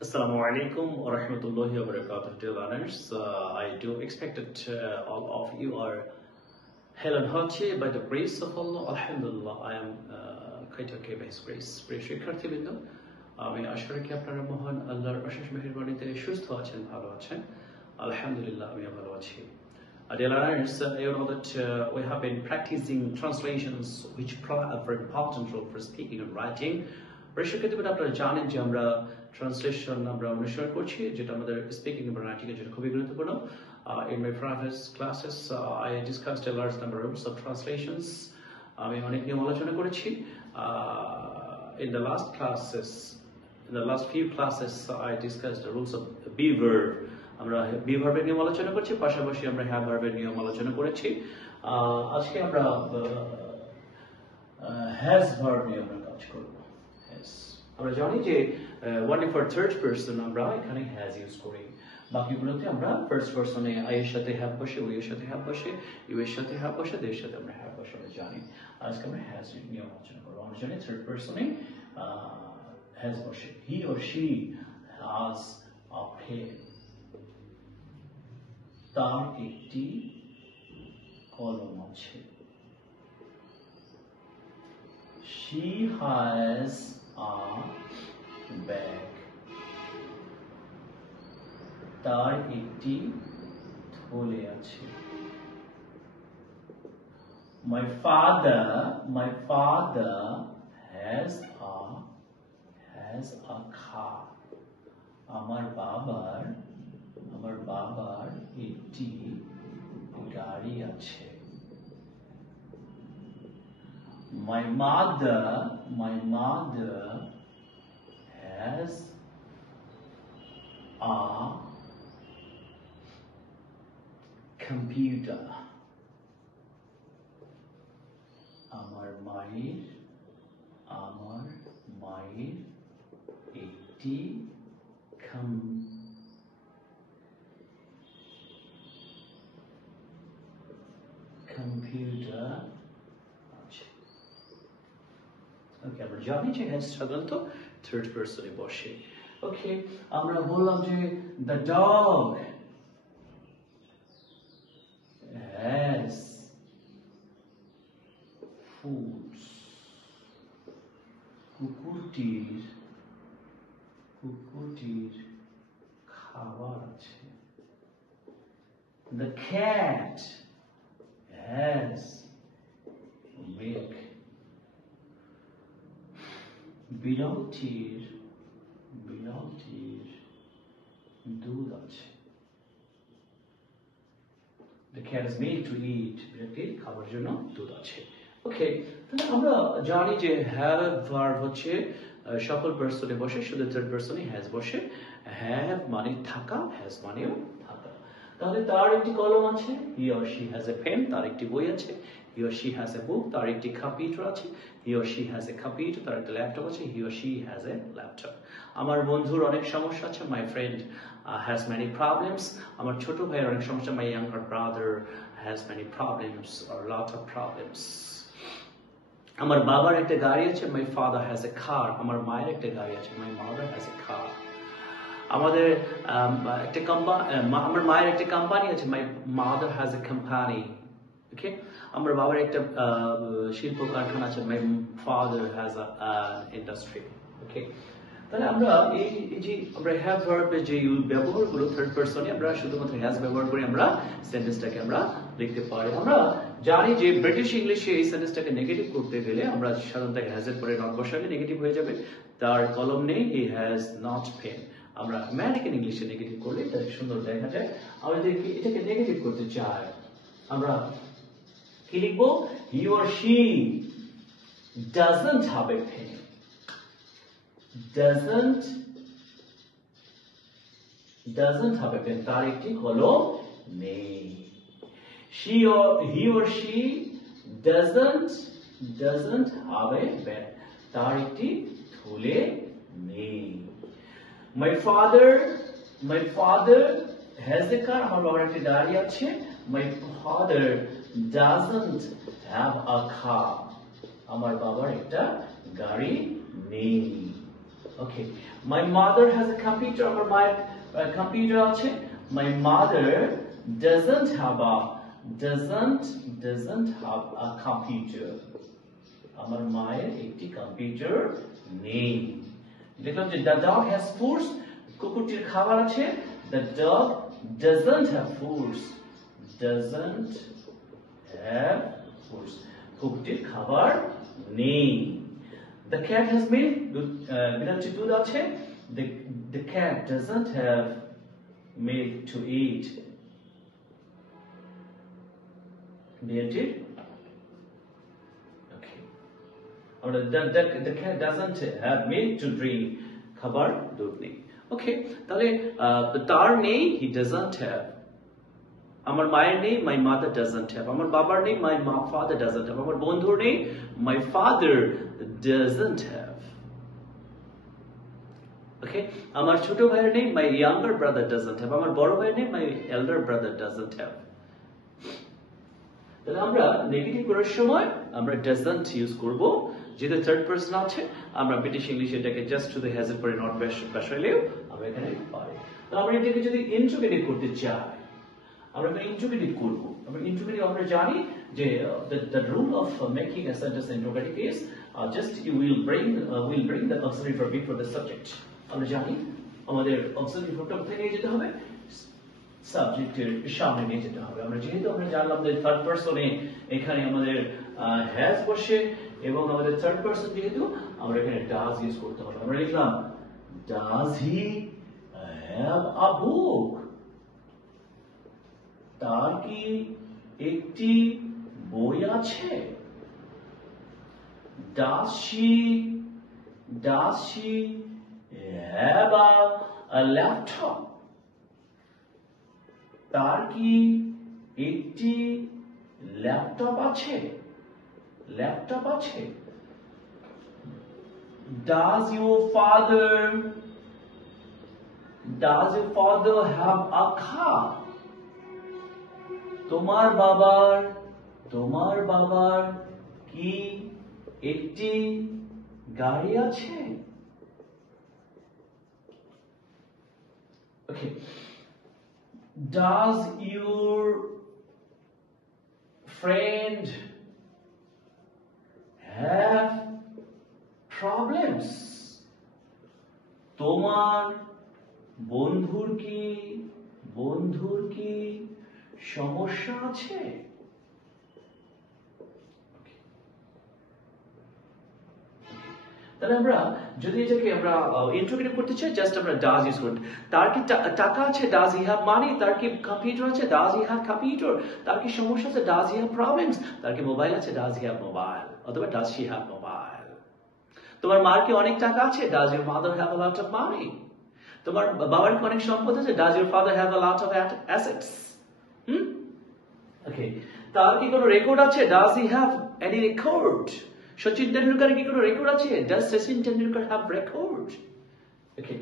Assalamu alaikum wa rahmatullahi wa barakatuh, dear learners. I do expect that all of you are hale and hearty by the grace of Allah. Alhamdulillah, I am quite okay by His grace. প্রিয় শিক্ষার্থীবৃন্দ, আমি আশা রাখি আপনারা মহান আল্লাহর অশেষ মেহেরবানিতে সুস্থ আছেন, ভালো আছেন। আলহামদুলিল্লাহ, আমিও ভালো আছি। Dear learners, you know that we have been practicing translations which play a very important role for speaking and writing. শিক্ষার্থীরা আপনারা জানেন যে আমরা ট্রান্সলেশন আমরা অনুসরণ করছি, যেটা আমাদের স্পিকিং এবং রাইটিং এর জন্য খুবই গুরুত্বপূর্ণ। In my previous classes, I discussed a large number of translations. আমি অনেক নিয়ম আলোচনা করেছি। In the last few classes, I discussed the rules of be verb. আমরা be verb এর নিয়ম আলোচনা করছি, পাশাপাশি আমরা have verb এর নিয়ম আলোচনা করেছি। আজকে আমরা has verb নিয়ে আমরা কাজ করব। আমরা জানি যে only for third person আমরা এখানে has ইউজ করি, বাকিগুলোতে আমরা ফার্স্ট পারসনে I এর সাথে have বসে, we এর সাথে have বসে, you এর সাথে have বসে, they এর সাথে আমরা have বসে, আমরা জানি। আজকে আমরা has নিয়ে আলোচনা করব। আমরা জানি থার্ড পারসনে has বসে, he or she has a pen, তার একটি কলম আছে। She has a bag, তার একটি থলে আছে। My father has a car, আমার বাবার একটি গাড়ি আছে। My mother has a computer, আমার মায়ের একটি কম্পিউটার আছে। ওকে, আমরা জানি যে has সাধারণত থার্ড পারসনে বসে। ওকে, আমরা বললাম যে the dog has food, কুকুরটির খাবার আছে। The cat has milk, বিড়ালটির দুধ আছে। The cat is made to eat, বিড়ালটির খাবার জন্য দুধ আছে। ওকে, তাহলে আমরা জানি যে have verb হচ্ছে সকল পারসনে বসে, শুধু থার্ড পারসনে has বসে। have মানে থাকা, has মানেও থাকা। তাহলে তার একটি কলম আছে, he or she has a pen, তার একটি বই আছে। he or she has a book, তার একটি কম্পিউটার আছে। he or she has a computer, তার একটি ল্যাপটপ আছে। he or she has a laptop. আমার বন্ধুর অনেক সমস্যা আছে, my friend has many problems. আমার ছোট ভাইয়ের অনেক সমস্যা, my younger brother has many problems or lot of problems. আমার বাবার একটা গাড়ি আছে, my father has a car. আমার মায়ের একটা গাড়ি আছে, my mother has a car. আমাদের আমার মায়ের একটা কোম্পানি আছে, my mother has a company. ওকে, আমার বাবার একটা শিল্প কারখানা আছে, my father has an industry. ওকে, তাহলে আমরা এই যে আমরা have verb এর যে ব্যবহারগুলো থার্ড পারসনে আমরা শুধুমাত্র has ব্যবহার করে আমরা সেন্টেন্সটাকে আমরা লিখতে পারি। আমরা জানি যে ব্রিটিশ ইংলিশে এই সেন্টেন্সটাকে নেগেটিভ করতে গেলে আমরা সাধারণত has এর পরে নট বসালে নেগেটিভ হয়ে যাবে। তার কলম নেই, he has not pen। আমরা আমেরিকান ইংলিশে নেগেটিভ করলে এটা সুন্দর দেখা যায়। আমরা যদি এটাকে নেগেটিভ করতে চাই, আমরা কি লিখবো? he or she doesn't have a pen, doesn't have a pen, তার একটি কলম নেই। he or she doesn't have a pen, তার একটি থলে নেই। my father has a car, আমার বাবার একটি গাড়ি আছে। my father doesn't have a car, আমার বাবার একটা গাড়ি নেই। Okay. My mother has a computer. আমার মায়ের কম্পিউটার আছে. My mother doesn't have a computer. আমার মায়ের একটি কম্পিউটার নেই. দেখলাম যে the dog has foods. কুকুরটির খাবার আছে. The dog doesn't have foods. Doesn't have foods. কুকুরটির খাবার নেই. The cat has milk. বিড়ালটির দুধ আছে. The cat doesn't have milk to eat. বিড়ালটির the cat doesn't have milk to drink. খাবার দুধ নেই. ওকে, তাহলে তার নেই, he doesn't have. আমার মায়ের নেই, my mother doesn't have. আমার বাবার নেই, my father doesn't have. আমার বন্ধুর নেই, my father doesn't have. ওকে, আমার ছোট ভাইয়ের নেই, my younger brother doesn't have. আমার বড় ভাইয়ের নেই, my elder brother doesn't have. তাহলে আমরা নেগেটিভ করার সময় আমরা doesn't ইউজ করব, যেহেতু থার্ড পারসন আছে আমরা ব্রিটিশ ইংলিশ এটাকে জাস্ট টু দ্য হ্যাজ এর পরে নট বসাইলেও আমরা এখানে পারি। তো আমরা এটাকে যদি ইন্ট্রোগেটিভ করতে চাই আমরা ইন্ট্রোগেটিভ করব। আমরা ইন্ট্রোগেটিভ আমরা জানি যে the rule of making a sentence interrogative is just you will bring the auxiliary verb before the subject. আমরা জানি আমাদের auxiliary verb থেকে নিয়ে যেতে হবে, সাবজেক্টের সামনে নিয়ে যেতে হবে। আমরা যেহেতু আমরা জানলাম যে থার্ড পারসনে এখানে আমাদের হ্যাজ বসে এবং আমাদের থার্ড পারসন যেহেতু আমরা এখানে ডাজ ইউজ করতে হবে। আমরা লিখলাম ডাজ হি হ্যাভ আ বুক? তার কি একটি বই আছে? Does she have a laptop? তার কি একটি ল্যাপটপ আছে? ল্যাপটপ আছে? Does your father have a car? তোমার বাবার কি একটি গাড়ি আছে? Okay. Does your friend have problems? তোমার বন্ধুর কি সমস্যা আছে? তাহলে আমরা যদি এটাকে আমরা ইন্ট্রোগেটিভ করতে চাই জাস্ট আমরা ডাজ ইউজ করি। তার কি টাকা আছে? Does he have money? তার কি কম্পিউটার আছে? Does he have computer? তার কি সমস্যা আছে? Does he have problems? তার কি মোবাইল আছে? Does he have mobile? অথবা ডাজ শি হ্যাভ মোবাইল? তোমার মার কি অনেক টাকা আছে? Does your mother have a lot of money? তোমার বাবার কি অনেক সম্পদ আছে? Does your father have a lot of assets? Okay, তার কি কোনো রেকর্ড আছে? Does he have any record? Sachin তেন্ডুলকারের কি কোনো রেকর্ড আছে? Does Sachin Tendulkar have record? Okay.